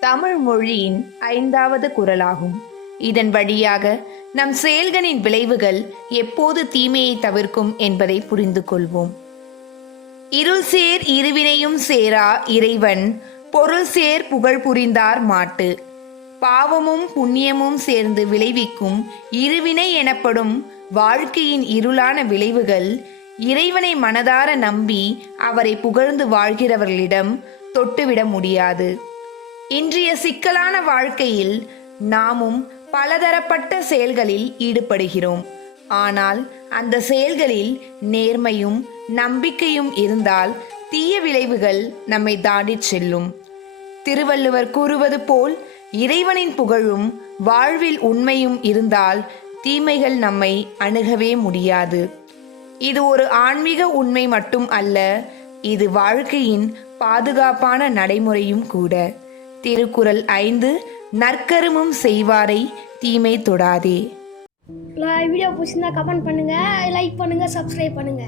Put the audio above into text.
தமிழ் மொழியின் ஐந்தாவது குரலாகும். இதன் வழியாக நம் செயல்களின் விளைவுகள் எப்போது தீமையை தவிர்க்கும் என்பதை புரிந்து கொள்வோம். இருள் சேர் இருவினையும் சேரா இறைவன் பொருள் சேர் புகழ் புரிந்தார் மாட்டு. பாவமும் புண்ணியமும் சேர்ந்து விளைவிக்கும் இருவினை எனப்படும் வாழ்க்கையின் இருளான விளைவுகள் இறைவனை மனதார நம்பி அவரை புகழ்ந்து வாழ்கிறவர்களிடம் தொட்டுவிட முடியாது. இன்றைய சிக்கலான வாழ்க்கையில் நாமும் பலதரப்பட்ட செயல்களில் ஈடுபடுகிறோம். ஆனால் அந்த செயல்களில் நேர்மையும் நம்பிக்கையும் இருந்தால் தீய விளைவுகள் நம்மை தாண்டிச் செல்லும். திருவள்ளுவர் கூறுவது போல் இறைவனின் புகழும் வாழ்வில் உண்மையும் இருந்தால் தீமைகள் நம்மை அணுகவே முடியாது. இது ஒரு ஆன்மீக உண்மை மட்டும் அல்ல இது வாழ்க்கையின் பாதுகாப்பான நடைமுறையும் கூட. திருக்குறள் ஐந்து நற்கருமம் செய்வாரை தீமை தொடாதே. வீடியோ பிடிச்சிருந்தா கமெண்ட் பண்ணுங்க லைக் பண்ணுங்க சப்ஸ்கிரைப் பண்ணுங்க.